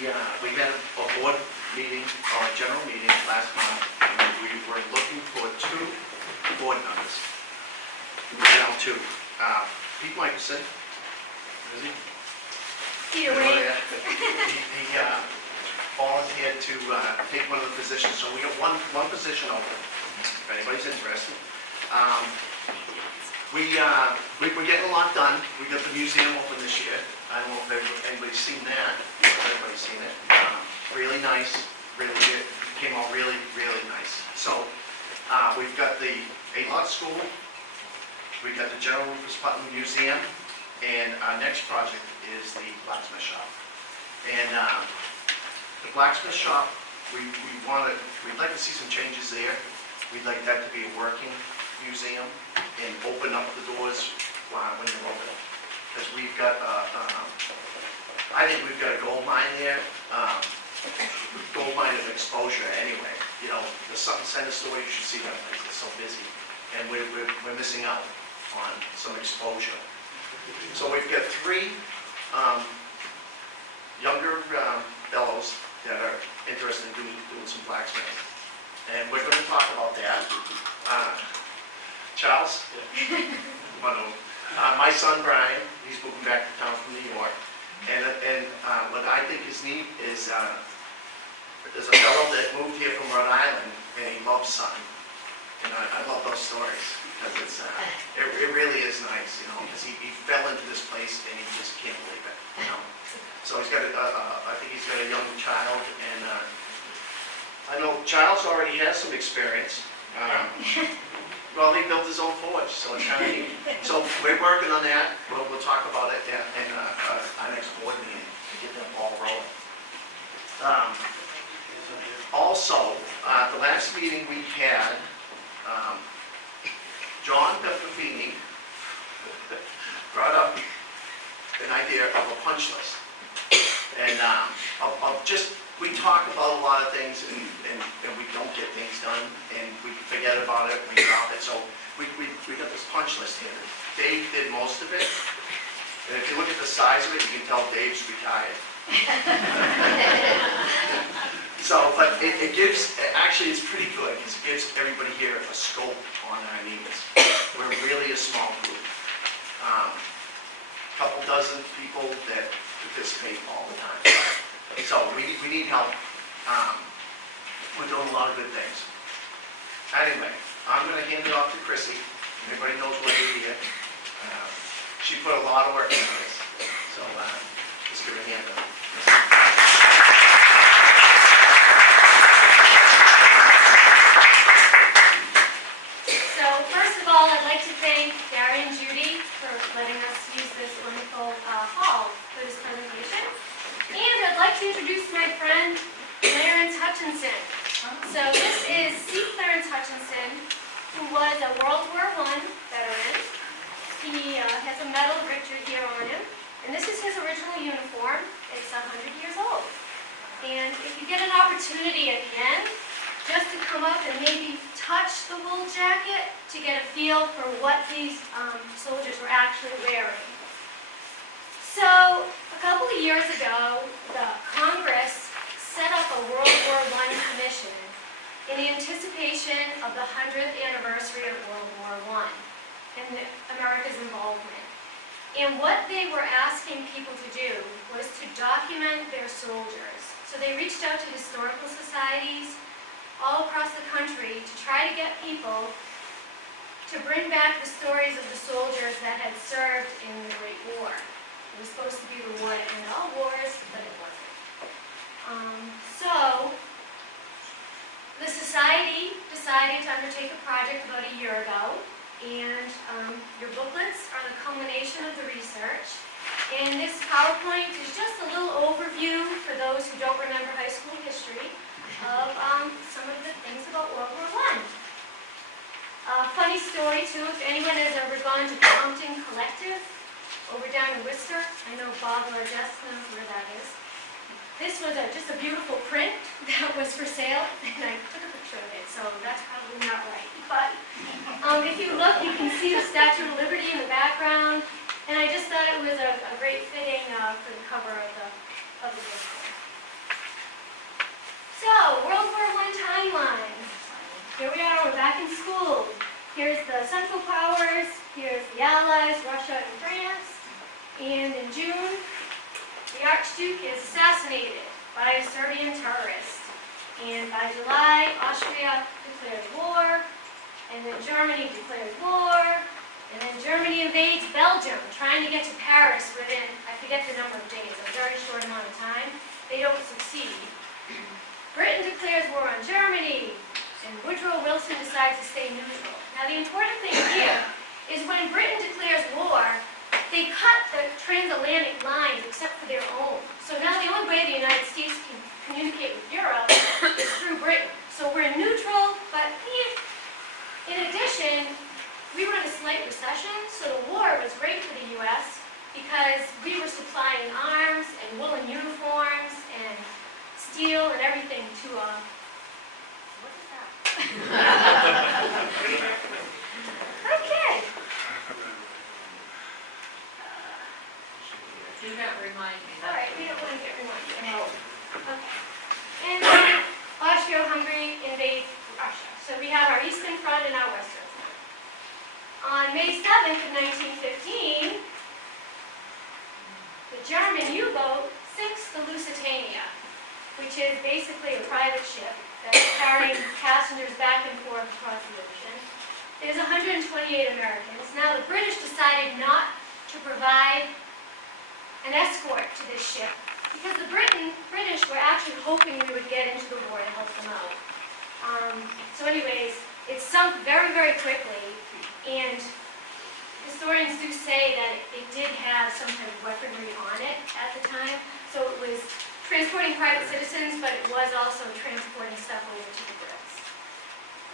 we had a board meeting, or a general meeting last month, and we were looking for 2 board members. Down 2. Pete Michelson, is he? Peter Wayne. He volunteered to take one of the positions, so we got one position open, if anybody's interested. We're getting a lot done. We got the museum open this year. I don't know if anybody's seen that. Everybody's seen it. Really nice. Really good. Came out really, really nice. So we've got the 8-lot school. We got the General Rufus Putnam Museum, and our next project is the blacksmith shop. And the blacksmith shop, we'd like to see some changes there. We'd like that to be a working museum and open up the doors when you're open. Because we've got, I think we've got a gold mine there. Gold mine of exposure anyway. You know, the Sutton Center store, you should see that place. It's so busy. And we're missing out on some exposure. So we've got 3 younger fellows that are interested in doing some blacksmithing. And we're going to talk about that. Charles? One of them. My son Brian, he's moving back to town from New York. And what I think is neat is there's a fellow that moved here from Rhode Island, and he loves Sutton. And I love those stories, because it really is nice, you know, because he fell into this place and he just can't believe it, you know. So he's got I think he's got a young child, and I know Charles already has some experience. Well, he built his own forge, so it's kind of neat. So we're working on that. We'll talk about it in our next board meeting to get that ball rolling. Also, the last meeting we had, John Pepperfini brought up an idea of a punch list. And we talk about a lot of things and we don't get things done and we forget about it, we drop it. So we got this punch list here. Dave did most of it. And if you look at the size of it, you can tell Dave's retired. So, but it gives, actually it's pretty good because it gives everybody here a scope on our needs. We're really a small group. Couple dozen people that participate all the time. So we need help. We're doing a lot of good things. Anyway, I'm going to hand it off to Chrissy. Everybody knows what we're here. She put a lot of work into this. So let's give her a hand up. So first of all, I'd like to thank Gary and Judy for letting us use this wonderful hall for this presentation. And I'd like to introduce my friend, Clarence Hutchinson. So this is C. Clarence Hutchinson, who was a World War I veteran. He has a medal of victory here on him. And this is his original uniform. It's 100 years old. And if you get an opportunity at the end, just to come up and maybe touch the wool jacket to get a feel for what these soldiers were actually wearing. So, a couple of years ago, the Congress set up a World War I commission in anticipation of the 100th anniversary of World War I and America's involvement. And what they were asking people to do was to document their soldiers. So they reached out to historical societies all across the country to try to get people to bring back the stories of the soldiers that had served in the Great War. It was supposed to be the war to end all wars, but it wasn't. So the society decided to undertake a project about a year ago, and your booklets are the culmination of the research. And this PowerPoint is just a little overview for those who don't remember high school history of some of the things about World War I. Funny story too, if anyone has ever gone to Compton Collective over down in Worcester, I know Bob Largess knows where that is. This was just a beautiful print that was for sale, and I took a picture of it, so that's probably not right. But if you look, you can see the Statue of Liberty in the background, and I just thought it was a great fitting for the cover of the book. school. Here's the Central Powers, here's the Allies, Russia and France. And in June, the Archduke is assassinated by a Serbian terrorist. And by July, Austria declares war, and then Germany declares war, and then Germany invades Belgium, trying to get to Paris within, I forget the number of days, a very short amount of time. They don't succeed. Britain declares war on Germany, and Woodrow Wilson decides to stay neutral. Now the important thing here is when Britain declares war, they cut the transatlantic lines except for their own. So now the only way the United States can communicate with Europe is through Britain. So we're neutral, but in addition, we were in a slight recession, so the war was great for the U.S. because we were supplying arms and woolen uniforms and steel and everything to, what is that? Okay. Do not remind me. All right, we don't want to get reminded. No. Okay. And then Austria-Hungary invades Russia. So we have our Eastern Front and our Western Front. On May 7th of 1915, the German U-boat sinks the Lusitania, which is basically a private ship that's carrying passengers back and forth across the ocean. There's 128 Americans. Now the British decided not to provide an escort to this ship because the British were actually hoping we would get into the war to help them out. So anyways, it sunk very, very quickly, and historians do say that it did have some kind of weaponry on it at the time. So it was transporting private citizens, but it was also transporting stuff over to the Brits.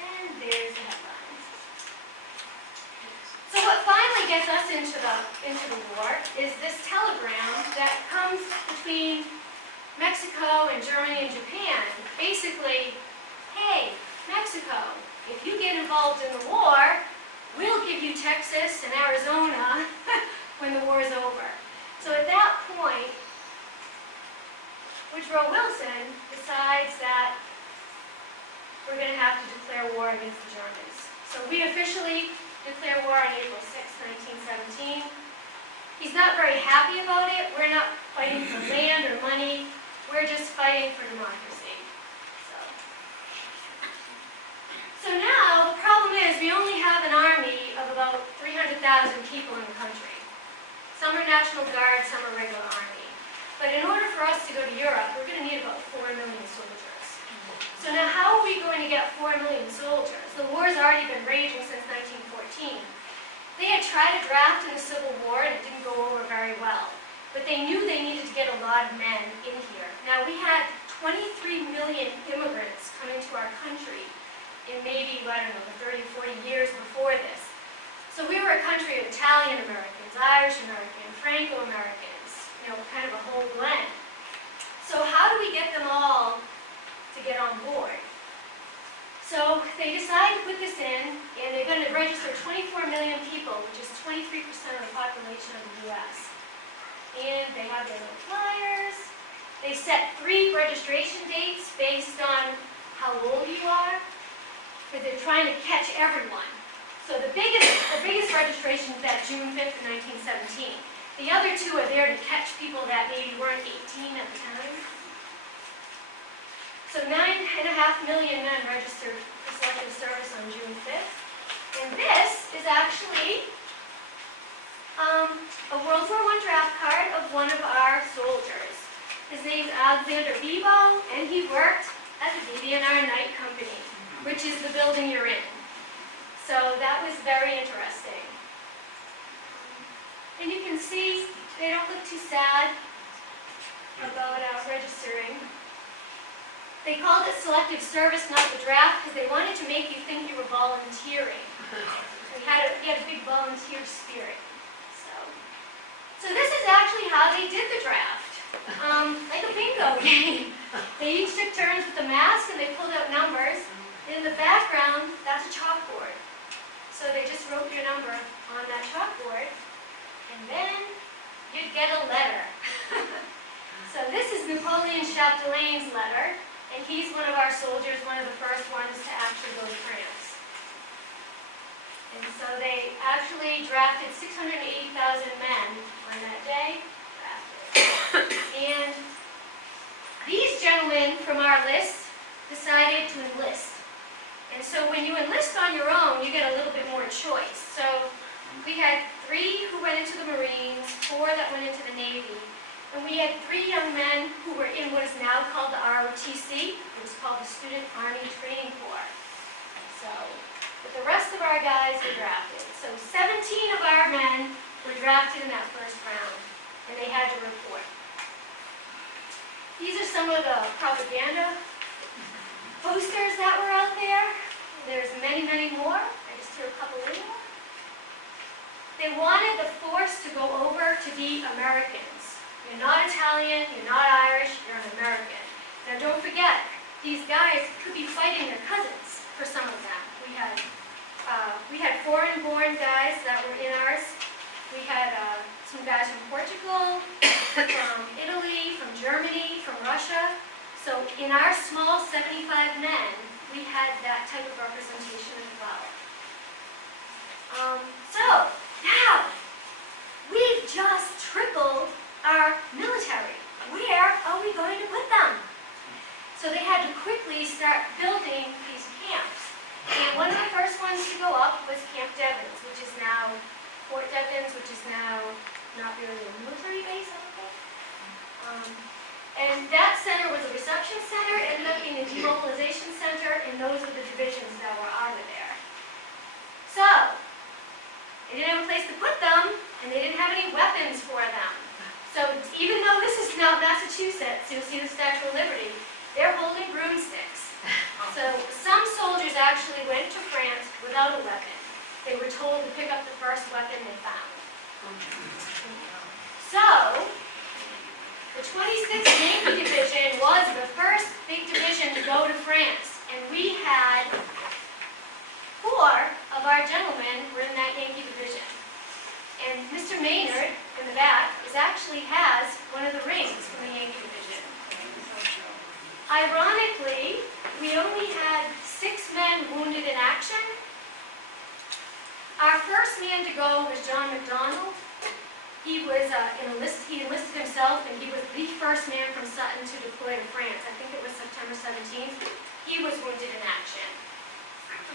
And there's the headlines. So what finally gets us into the war is this telegram that comes between Mexico and Germany and Japan. Basically, hey, Mexico, if you get involved in the war, we'll give you Texas and Arizona when the war is over. So at that point, Woodrow Wilson decides that we're going to have to declare war against the Germans. So we officially declare war on April 6, 1917. He's not very happy about it. We're not fighting for land or money. We're just fighting for democracy. So now the problem is we only have an army of about 300,000 people in the country. Some are National Guard, some are regular army. But in order for us to go to Europe, we're going to need about 4 million soldiers. So now how are we going to get 4 million soldiers? The war's already been raging since 1914. They had tried to draft in the Civil War and it didn't go over very well. But they knew they needed to get a lot of men in here. Now we had 23 million immigrants coming to our country in maybe, I don't know, the 30, 40 years before this. So we were a country of Italian Americans, Irish Americans, Franco-Americans, you know, kind of a whole blend. So how do we get them all to get on board? So they decide to put this in, and they're going to register 24 million people, which is 23% of the population of the U.S. And they have their little flyers. They set 3 registration dates based on how old you are, because they're trying to catch everyone. So the biggest registration is that June 5th of 1917. The other 2 are there to catch people that maybe weren't 18 at the time. So 9.5 million men registered for selective service on June 5th. And this is actually a World War I draft card of one of our soldiers. His name's Alexander Bebo, and he worked at the DB&R Night Company, which is the building you're in. So that was very interesting. And you can see they don't look too sad about registering. They called it selective service, not the draft, because they wanted to make you think you were volunteering. You had a big volunteer spirit. So this is actually how they did the draft. Like a bingo game. They each took turns with the mask and they pulled out numbers. And in the background, that's a chalkboard. So they just wrote your number on that chalkboard. And then you'd get a letter. So this is Napoleon Chapdelain's letter. And he's one of our soldiers, one of the first ones to actually go to France. And so they actually drafted 680,000 men on that day. And these gentlemen from our list decided to enlist. And so when you enlist on your own, you get a little bit more choice. So we had 3 who went into the Marines, 4 that went into the Navy, and we had 3 young men who were in what is now called the ROTC. It was called the Student Army Training Corps. So, but the rest of our guys were drafted. So 17 of our men were drafted in that first round, and they had to report. These are some of the propaganda posters that were out there. There's many, many more. I just threw a couple in there. They wanted the force to go over to be Americans. You're not Italian, you're not Irish, you're an American. Now don't forget, these guys could be fighting their cousins for some of them. We had foreign-born guys that were in ours. We had some guys from Portugal, from Italy, from Germany, from Russia. So in our small 75 men, we had that type of representation as well. So now, we've just tripled our military. Where are we going to put them? So they had to quickly start building these camps. And one of the first ones to go up was Camp Devens, which is now Fort Devens, which is now not really a military base, I don't think. And that center was a reception center, ended up being a demobilization center, and those were the divisions that were out of there. So, they didn't have a place to put them, and they didn't have any weapons for them. So, even though this is now Massachusetts, you'll see the Statue of Liberty, they're holding broomsticks. So, some soldiers actually went to France without a weapon. They were told to pick up the first weapon they found. So, the 26th Yankee Division was the first big division to go to France, and we had 4 of our gentlemen were in that Yankee Division. And Mr. Maynard, in the back, actually has one of the rings from the Yankee Division. Ironically, we only had 6 men wounded in action. Our first man to go was John McDonald. He was he enlisted himself, and he was the first man from Sutton to deploy to France. I think it was September 17th. He was wounded in action.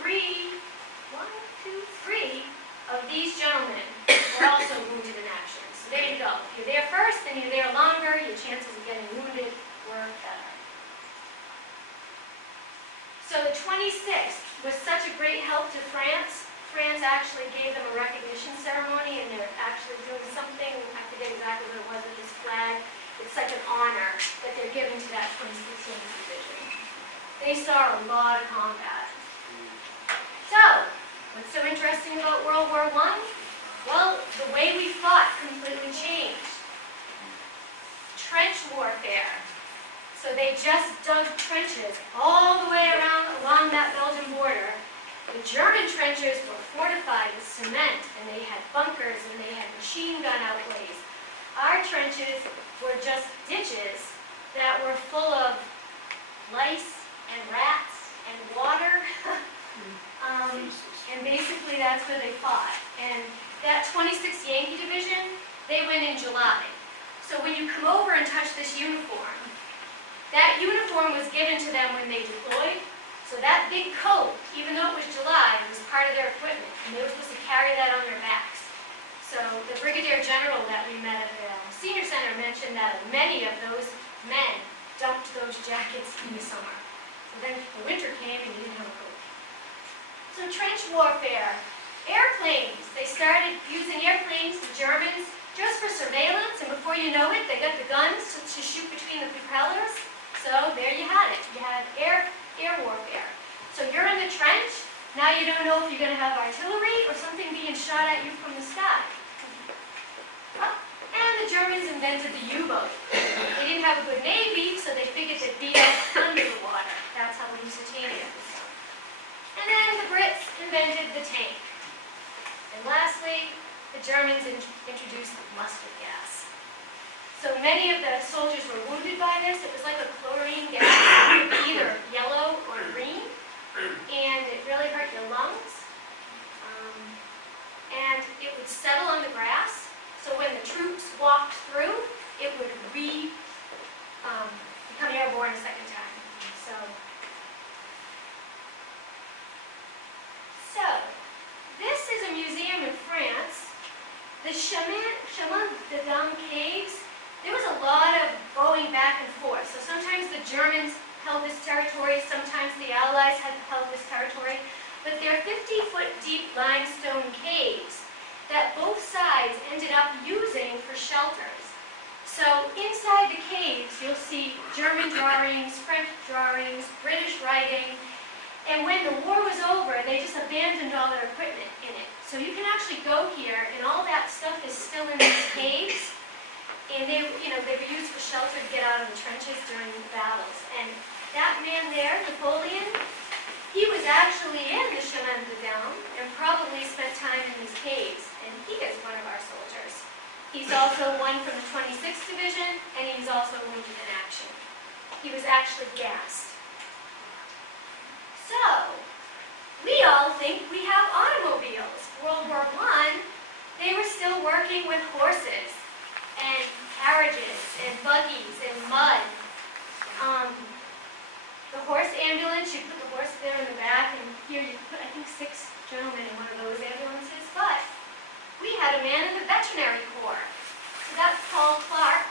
3 of these gentlemen were also wounded in action. So there you go. If you're there first and you're there longer, your chances of getting wounded were better. So the 26th was such a great help to France. France actually gave them a recognition ceremony, and they're actually doing something, I forget exactly what it was with this flag. It's like an honor that they're giving to that 26th Yankee Division. They saw a lot of combat. So, what's so interesting about World War I? Well, the way we fought completely changed. Trench warfare. So they just dug trenches all the way along that Belgian border. The German trenches were fortified with cement, and they had bunkers, and they had machine gun outlays. Our trenches were just ditches that were full of lice and rats and water. And basically that's where they fought. And that 26th Yankee Division, they went in July. So when you come over and touch this uniform, that uniform was given to them when they deployed. So that big coat, even though it was July, was part of their equipment, and they were supposed to carry that on their backs. So the Brigadier General that we met at the Senior Center mentioned that many of those men dumped those jackets in the summer. So then the winter came and you didn't have a coat. So trench warfare, airplanes. They started using airplanes, the Germans, just for surveillance, and before you know it, they got the guns to shoot between the propellers. So there you had it. You had air warfare. So you're in the trench, now you don't know if you're going to have artillery or something being shot at you from the sky. And the Germans invented the U-boat. They didn't have a good navy, so they figured they'd beat us under the water. That's how the Lusitania was done. And then the Brits invented the tank. And lastly, the Germans introduced mustard gas. So many of the soldiers were wounded by this. It was like a chlorine gas. It could be either yellow or green, and it really hurt your lungs. The Chemin caves, there was a lot of going back and forth. So sometimes the Germans held this territory, sometimes the Allies had held this territory. But they're 50-foot deep limestone caves that both sides ended up using for shelters. So inside the caves, you'll see German drawings, French drawings, British writing. And when the war was over, they just abandoned all their equipment in it. So you can actually go here, and all that stuff is still in these caves. And they were used for shelter to get out of the trenches during the battles. And that man there, Napoleon, he was actually in the Chemin and probably spent time in these caves. And he is one of our soldiers. He's also one from the 26th Division, and he's also wounded in action. He was actually gassed. So, we all think we have automobiles. World War I, they were still working with horses and carriages and buggies and mud. The horse ambulance, you put the horse there in the back, and here you put, I think, 6 gentlemen in one of those ambulances. But we had a man in the veterinary corps. So that's Clarke.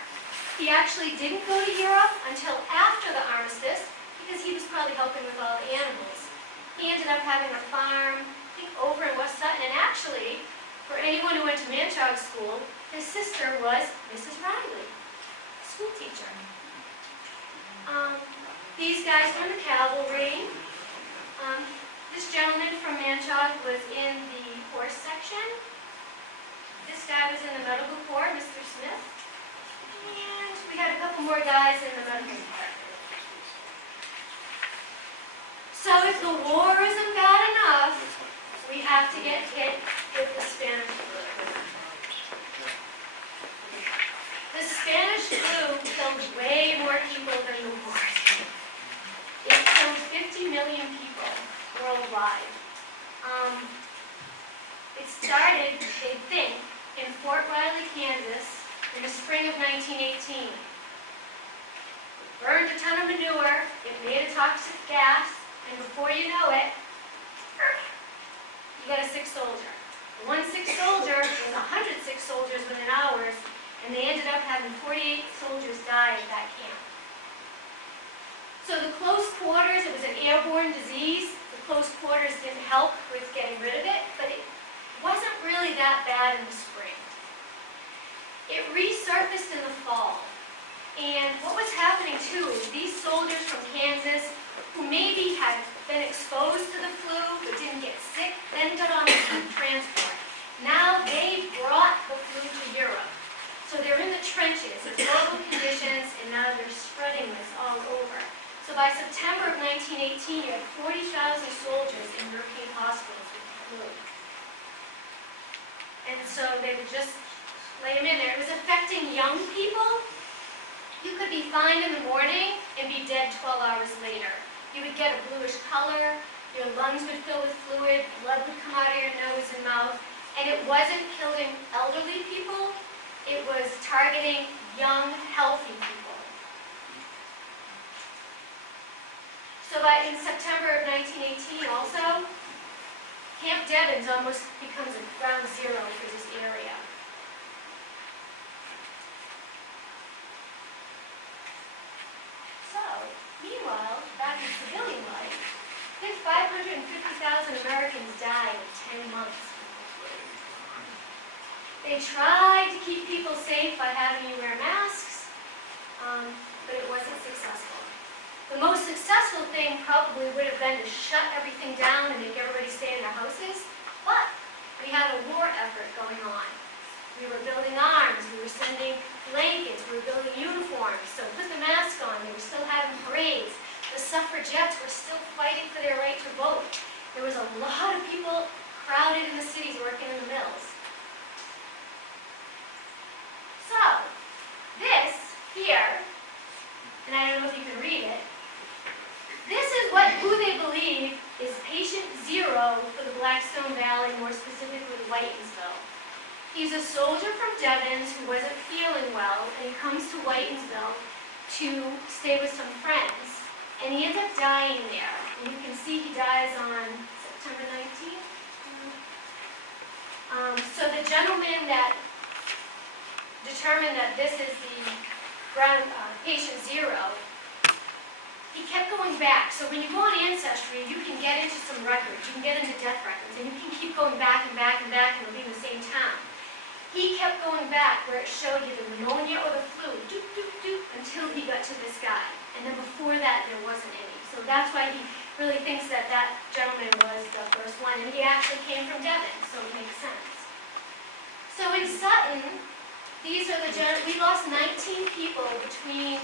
He actually didn't go to Europe until after the Armistice, because he was probably helping with all the animals. He ended up having a farm, I think, over in West Sutton. And actually, for anyone who went to Manchog School, his sister was Mrs. Riley, school teacher. These guys were in the cavalry. This gentleman from Manchog was in the horse section. This guy was in the medical corps, Mr. Smith. And we had a couple more guys in the medical department. So if the war isn't bad enough, we have to get hit with the Spanish flu. The Spanish flu killed way more people than the war did. It killed 50 million people worldwide. It started, they think, in Fort Riley, Kansas, in the spring of 1918. It burned a ton of manure, it made a toxic gas, and before you know it, you got a sick soldier. One sick soldier was 100 sick soldiers within hours, and they ended up having 48 soldiers die at that camp. So the close quarters, it was an airborne disease. The close quarters didn't help with getting rid of it, but it wasn't really that bad in the spring. It resurfaced in the fall. And what was happening too is these soldiers from Kansas who maybe had been exposed to the flu but didn't get sick, then got on the food transport. Now they brought the flu to Europe. So they're in the trenches, it's horrible conditions, and now they're spreading this all over. So by September of 1918, you had 40,000 soldiers in European hospitals with the flu. And so they would just lay them in there. It was affecting young people. You could be fine in the morning and be dead 12 hours later. You would get a bluish color, your lungs would fill with fluid, blood would come out of your nose and mouth, and it wasn't killing elderly people, it was targeting young, healthy people. So in September of 1918 also, Camp Devens almost becomes a ground zero for this area. So, meanwhile, back in civilian life, I think 550,000 Americans died in 10 months. They tried to keep people safe by having you wear masks, but it wasn't successful. The most successful thing probably would have been to shut everything down and make everybody stay in their houses, but we had a war effort going on. We were building arms, we were sending blankets, we were building uniforms, so put the mask on, they were still having parades. The suffragettes were still fighting for their right to vote. There was a lot of people crowded in the cities working in the mills. So, this here, and I don't know if you can read it, this is who they believe is patient zero for the Blackstone Valley, more specifically Whitensville. He's a soldier from Devens who wasn't feeling well, and he comes to Whitensville to stay with some friends. And he ends up dying there. And you can see he dies on September 19th. So the gentleman that determine that this is the patient 0, he kept going back. So when you go on Ancestry, you can get into some records. You can get into death records, and you can keep going back and back and back, and it'll be in the same town. He kept going back where it showed you the pneumonia or the flu, doop, doop, doop, until he got to this guy. And then before that, there wasn't any. So that's why he really thinks that that gentleman was the first one. And he actually came from Devon, so it makes sense. So in Sutton, these are the we lost 19 people between,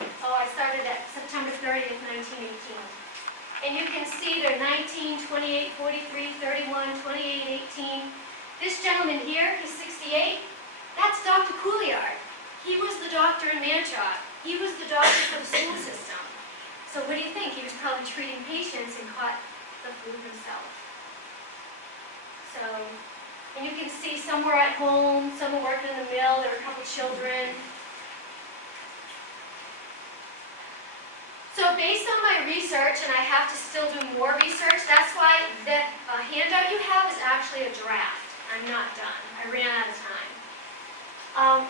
I started at September 30th, 1918. And you can see they're 19, 28, 43, 31, 28, 18. This gentleman here, he's 68. That's Dr. Couliard. He was the doctor in Manchot. He was the doctor for the school system. So what do you think? He was probably treating patients and caught the flu himself. So, and you can see some were at home, some were working in the mill, there were a couple children. So based on my research, and I have to still do more research, that's why the handout you have is actually a draft. I'm not done. I ran out of time.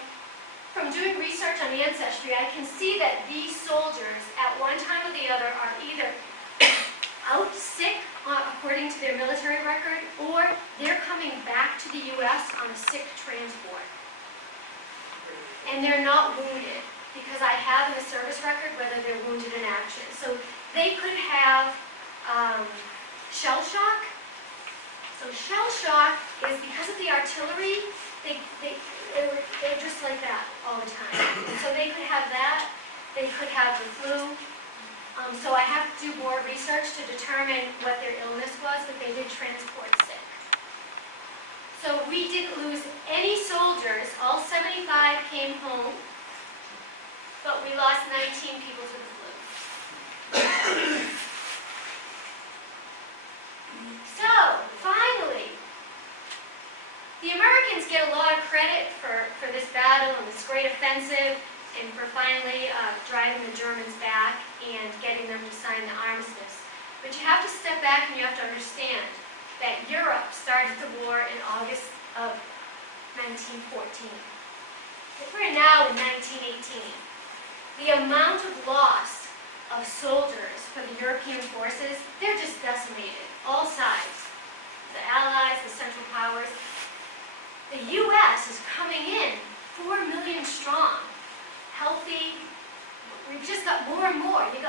From doing research on Ancestry, I can see that these soldiers, at one time or the other, are either out sick, according to their military record, or they're coming back to the U.S. on a sick transport. And they're not wounded, because I have in the service record whether they're wounded in action. So they could have shell shock. So shell shock is because of the artillery, they're just like that all the time. So they could have that, they could have the flu. So I have to do more research to determine what their illness was, but they did transport sick. So we didn't lose any soldiers, all 75 came home, but we lost 19 people to the flu. So, finally, the Americans get a lot of credit for this battle and this great offensive and for finally driving the Germans back and getting them to sign the armistice. But you have to step back and you have to understand that Europe started the war in August of 1914. We're now in 1918. The amount of loss of soldiers for the European forces, they're just decimated, all sides. The Allies, the Central Powers. The U.S. is coming in 4 million strong, healthy. We've just got more and more. You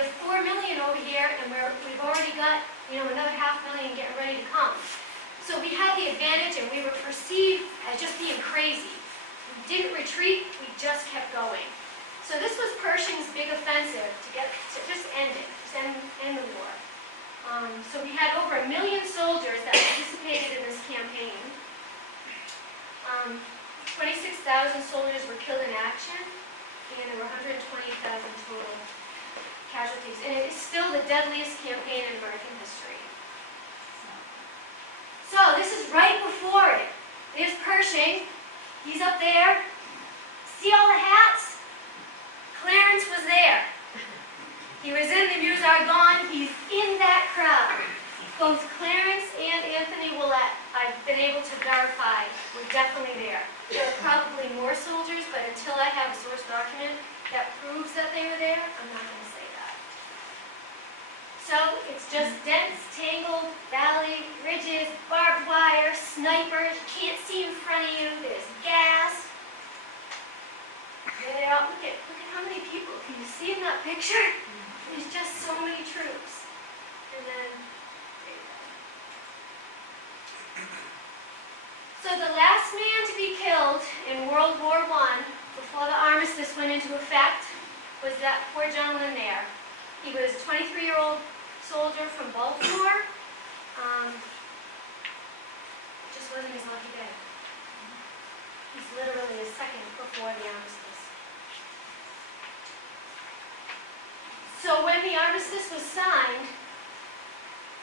have 4 million over here, and we've already got another 500,000 getting ready to come. So we had the advantage, and we were perceived as just being crazy. We didn't retreat. We just kept going. So this was Pershing's big offensive to just end it, just end the war. So we had over 1 million soldiers that participated in this campaign. 26,000 soldiers were killed in action, and there were 120,000 total casualties. And it is still the deadliest campaign in American history. So this is right before it. There's Pershing. He's up there. See all the hats? Clarence was there. He was in the Meuse Argonne. He's in that crowd. Both Clarence and Anthony Willett, I've been able to verify, were definitely there. There are probably more soldiers, but until I have a source document that proves that they were there, I'm not going to say that. So it's just dense, tangled, valley, ridges, barbed wire, snipers. You can't see in front of you. There's gas. There they are. Look at how many people. Can you see in that picture? There's just so many troops. And then, there you go. So the last man to be killed in World War I, before the armistice went into effect, was that poor gentleman there. He was a 23-year-old soldier from Baltimore. It just wasn't his lucky day. He's literally a second before the armistice. So when the armistice was signed,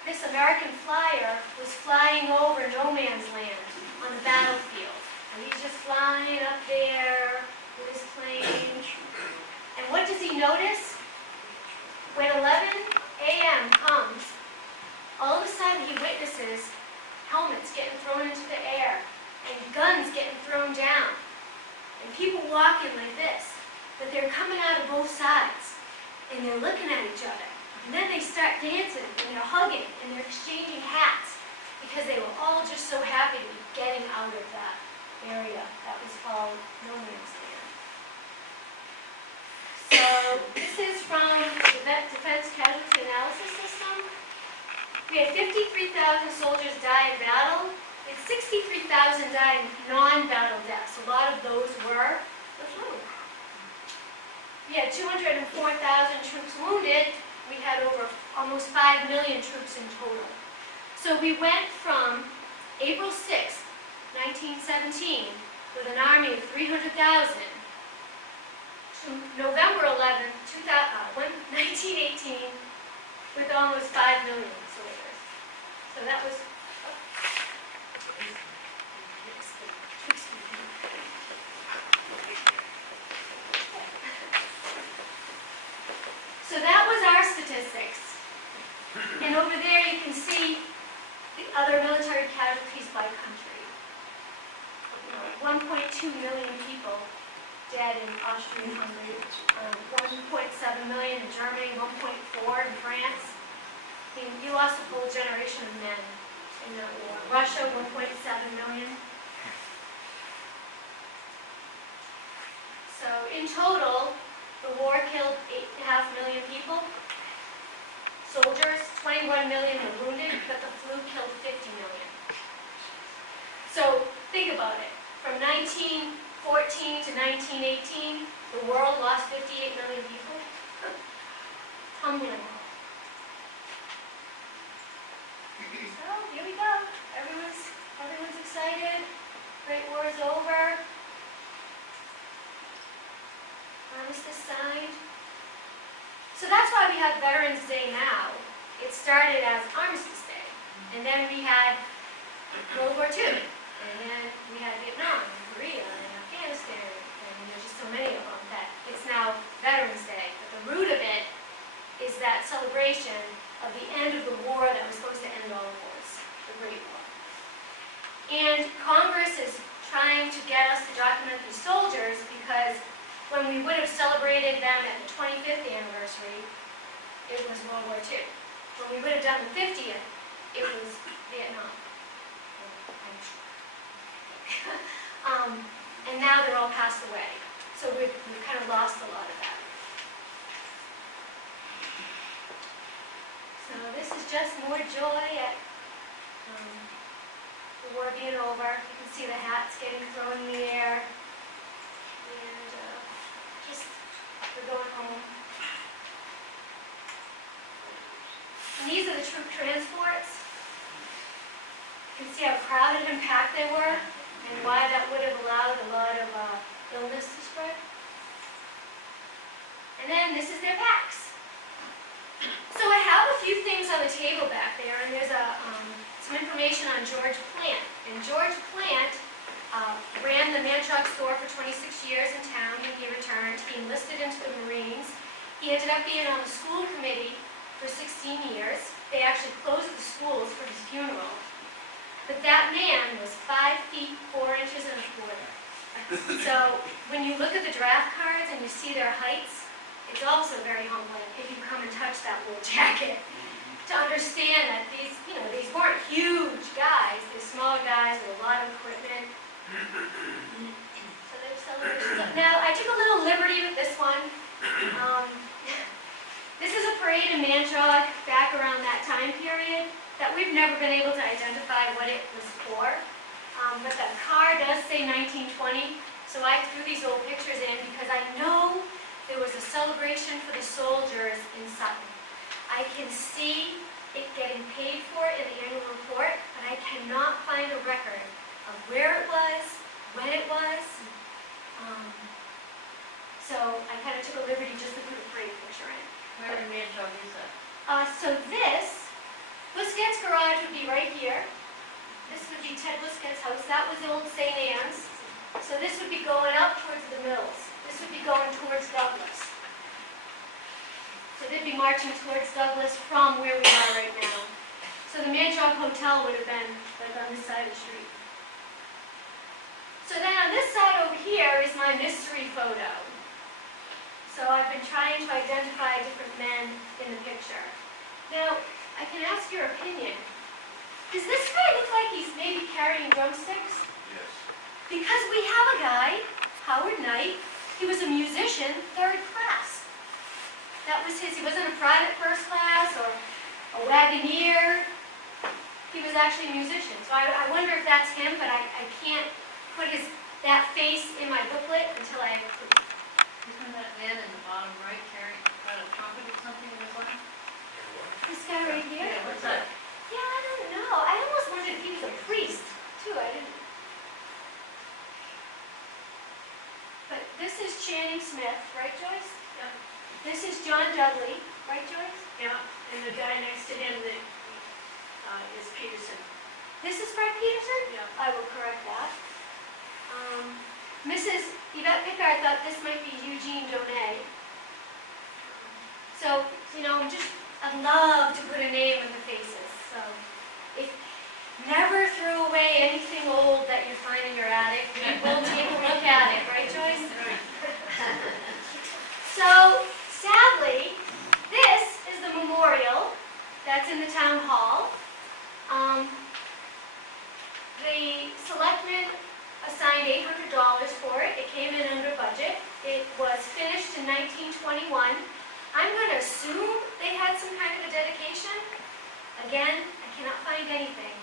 this American flyer was flying over no man's land on the battlefield. And he's just flying up there with his plane. And what does he notice? When 11 a.m. comes, all of a sudden he witnesses helmets getting thrown into the air and guns getting thrown down. and people walking like this, but they're coming out of both sides, and they're looking at each other. And then they start dancing, and they're hugging, and they're exchanging hats, because they were all just so happy to be getting out of that area that was called no man's land. So this is from the Defense Casualty Analysis System. We had 53,000 soldiers die in battle, and 63,000 died in non-battle deaths. A lot of those were the flu. We had 204,000 troops wounded. We had over almost 5 million troops in total. So we went from April 6th, 1917, with an army of 300,000, to November 11th, 1918, with almost 5 million soldiers. So that was... So that was our statistics. And over there you can see the other military casualties by country. 1.2 million people dead in Austria-Hungary, 1.7 million in Germany, 1.4 in France. I mean, you lost a whole generation of men in that war. Russia, 1.7 million. So in total, the war killed 8.5 million people. Soldiers, 21 million were wounded, but the flu killed 50 million. So think about it. From 1914 to 1918, the world lost 58 million people. Tumbling. So here we go. Everyone's excited. Great War is over. Armistice signed. So that's why we have Veterans Day now. It started as Armistice Day. And then we had World War II. And then we had Vietnam, and Korea, and Afghanistan. And there's just so many of them that it's now Veterans Day. But the root of it is that celebration of the end of the war that was supposed to end all wars, the Great War. And Congress is trying to get us to document these soldiers because when we would have celebrated them at the 25th anniversary, it was World War II. When we would have done the 50th, it was Vietnam. And now they're all passed away. So we've kind of lost a lot of that. So this is just more joy at the war being over. You can see the hats getting thrown in the air. And just, we're going home. And these are the troop transports. You can see how crowded and packed they were, and why that would have allowed a lot of illness to spread. And then this is their packs. So I have a few things on the table back there, and there's some information on George Plant. And George Plant ran the Manchok store for 26 years in town, and he returned. He enlisted into the Marines. He ended up being on the school committee for 16 years. They actually closed the schools for his funeral. But that man was 5 feet 4 inches and a quarter. So when you look at the draft cards and you see their heights, it's also very humbling if you come and touch that little jacket to understand that these weren't huge guys. They're small guys with a lot of equipment. So they're celebrating. Now I took a little liberty with this one. This is a parade in Manchok back around that time period that we've never been able to identify what it was for. But the car does say 1920, so I threw these old pictures in because I know there was a celebration for the soldiers in Sutton. I can see it getting paid for in the annual report, but I cannot find a record of where it was, when it was. So I kind of took a liberty just to put a parade picture in. Where in Manchok is that? So this, Busquets' garage would be right here. This would be Ted Busquets' house. That was the old St. Anne's. So this would be going up towards the mills. This would be going towards Douglas. So they'd be marching towards Douglas from where we are right now. So the Manchok Hotel would have been like on this side of the street. So So then on this side over here is my mystery photo. So I've been trying to identify different men in the picture. Now, I can ask your opinion. Does this guy look like he's maybe carrying drumsticks? Yes. Because we have a guy, Howard Knight. He was a musician, 3rd class. That was his, he wasn't a private 1st class or a wagoneer. He was actually a musician. So I wonder if that's him, but I can't put that face in my booklet until I prove. Isn't that man in the bottom right carrying a trumpet or something in his lap? This guy right here? Yeah, what's that? Yeah, I don't know. I almost wondered if he was a priest, too. I didn't. But this is Channing Smith, right, Joyce? Yeah. This is John Dudley, right, Joyce? Yeah, and the guy next to him that is Peterson. This is Fred Peterson? Yeah. I will correct that. Mrs. Yvette Pickard thought this might be Eugene Donay. So, I'd love to put a name in the faces. So, never throw away anything old that you find in your attic. We'll take a look at it, right, Joyce? So, sadly, this is the memorial that's in the town hall. The selectmen assigned $800 for it. It came in under budget. It was finished in 1921. I'm going to assume they had some kind of a dedication. Again, I cannot find anything.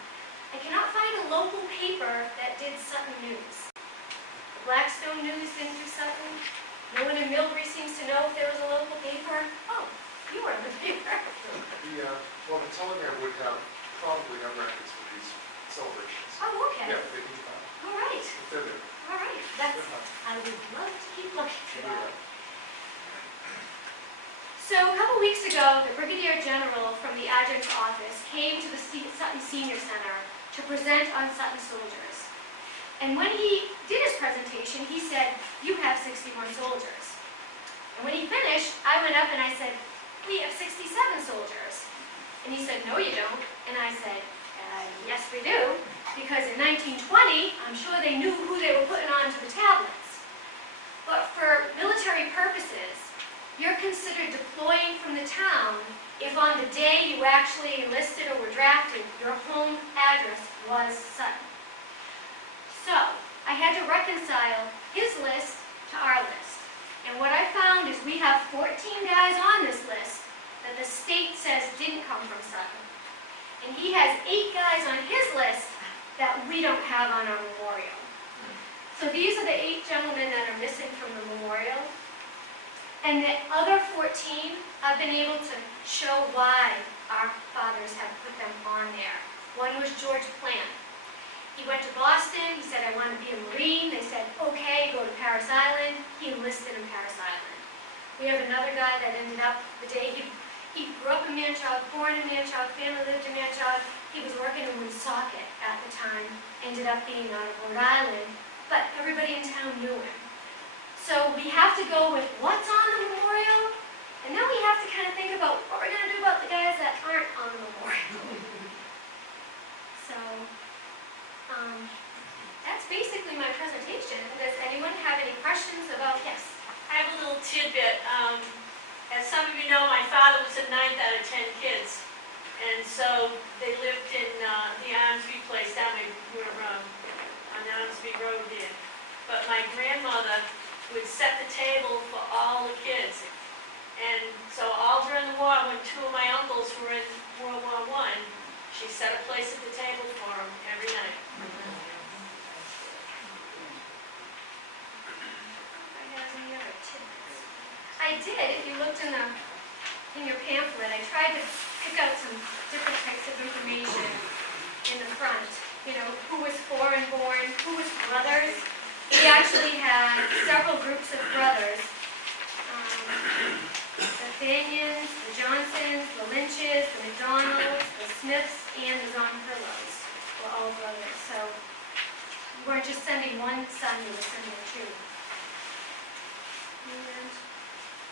I cannot find a local paper that did Sutton News. The Blackstone News didn't do Sutton. No one in Millbury seems to know if there was a local paper. Oh, you were in the paper. Well, the Telegram would probably have records for these celebrations. Oh, okay. Yeah, they can All right. if they're there. All right. I would love to keep looking for that. So a couple weeks ago, the Brigadier General from the Adjunct Office came to the Sutton Senior Center to present on Sutton soldiers. And when he did his presentation, he said, "You have 61 soldiers." And when he finished, I went up and I said, "We have 67 soldiers." And he said, "No, you don't." And I said, "Yes, we do. Because in 1920, I'm sure they knew who they were putting onto the tablets. But for military purposes, you're considered deploying from the town if on the day you actually enlisted or were drafted, your home address was Sutton." So, I had to reconcile his list to our list. And what I found is we have 14 guys on this list that the state says didn't come from Sutton. And he has 8 guys on his list that we don't have on our memorial. So these are the 8 gentlemen that are missing from the memorial. And the other 14, I've been able to show why our fathers have put them on there. One was George Plant. He went to Boston, he said, "I want to be a Marine." They said, "Okay, go to Paris Island." He enlisted in Paris Island. We have another guy that ended up, the day he grew up in Manchog, born in Manchog, family lived in Manchog. He was working in Woonsocket at the time, ended up being out of Rhode Island, but everybody in town knew him. So we have to go with what's on the memorial, and then we have to kind of think about what we're going to do about the guys that aren't on the memorial. So, that's basically my presentation. Does anyone have any questions about, yes? I have a little tidbit. As some of you know, my father was the 9th out of 10 kids. And so they lived in the Armsby place down on Armsby Road there. But my grandmother would set the table for all the kids. And so all during the war, when 2 of my uncles were in World War I, she set a place at the table for them every night. Any other tidbits? I did, if you looked in your pamphlet, I tried to pick out some different types of information in the front. Who was foreign born, who was brothers. We actually had several groups of brothers. The Fanians, the Johnsons, the Lynches, the McDonalds, the Smiths, and the Zonperlos were all brothers. So we weren't just sending one son, we were sending 2. And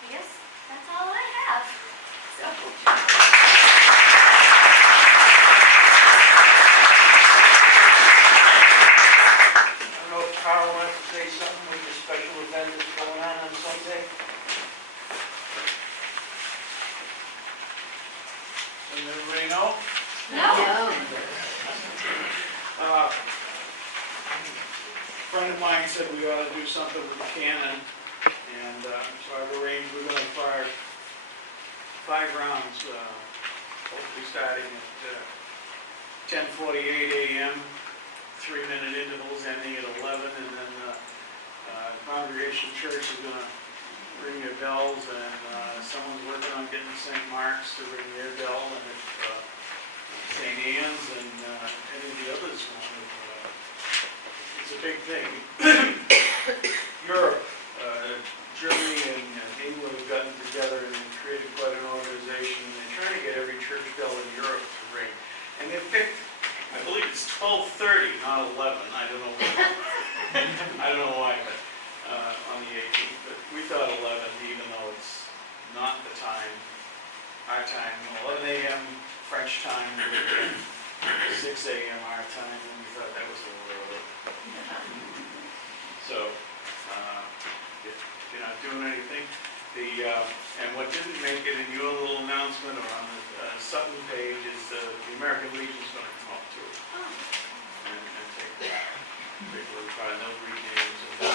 I guess that's all I have. So. I don't know if Carl Doesn't everybody know? No? A friend of mine said we ought to do something with the cannon, and so I've arranged, we're going to fire 5 rounds, hopefully starting at 10:48 a.m., 3-minute intervals ending at 11, and then Congregation Church is going to ring their bells, and someone's working on getting St. Mark's to ring their bell, and if St. Anne's and any of the others want to. It's a big thing. Europe, Germany and England have gotten together and created quite an organization, and they're trying to get every church bell in Europe to ring. And they picked, I believe it's 12:30, not 11. I don't know. I don't know why, but on the 18th. But we thought 11, even though it's not the time. Our time, 11 a.m. French time, 6 a.m. our time, and we thought that was a little early. So, if you're not doing anything, and what didn't make it in your little announcement or on the Sutton page is the American Legion's going to come up too. And take a little part in those regames and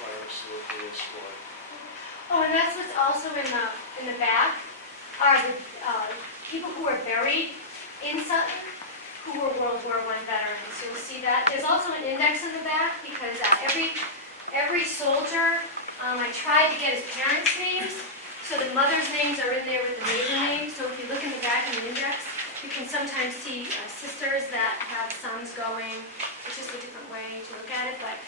fire a salute to their squad. Oh, and that's what's also in the back are the people who are buried in Sutton who were World War I veterans. You'll see that. There's also an index in the back because every soldier, I tried to get his parents' names, so the mother's names are in there with the maiden names. So if you look in the back in the index, you can sometimes see sisters that have sons going. It's just a different way to look at it. But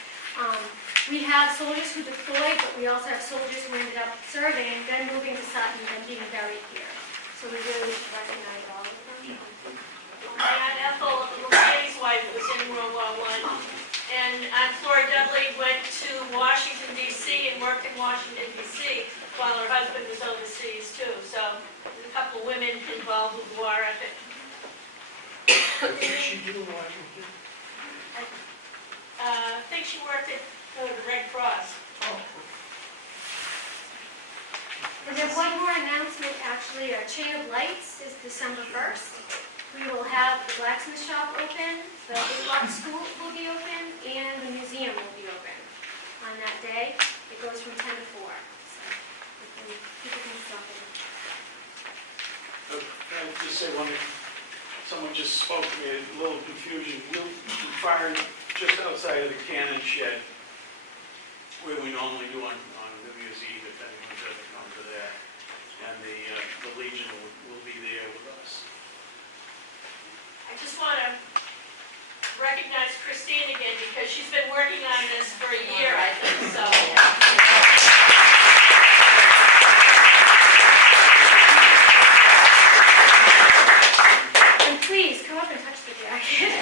we have soldiers who deployed, but we also have soldiers who ended up serving, then moving to Sutton, and being buried here. So we really recognize all of them. My Aunt Ethel, Lorraine's wife, was in World War I, and Aunt Flora Dudley went to Washington, D.C. and worked in Washington, D.C. while her husband was overseas, too. So there's a couple of women involved with war effort. What did she do in Washington? I think she worked at the Red Cross. Oh, And then one more announcement, actually, our Chain of Lights is December 1st. We will have the blacksmith shop open, the Clarke school will be open, and the museum will be open on that day. It goes from 10 to 4. So people can stop in. I'll just say one thing. Someone just spoke to me, a little confusion. We'll be firing just outside of the cannon shed where we normally do on New Year's Eve, if anyone's ever come to that. And the Legion will be there with us. I just want to recognize Christine again because she's been working on this for a year, I think, so. And please, come up and touch the jacket.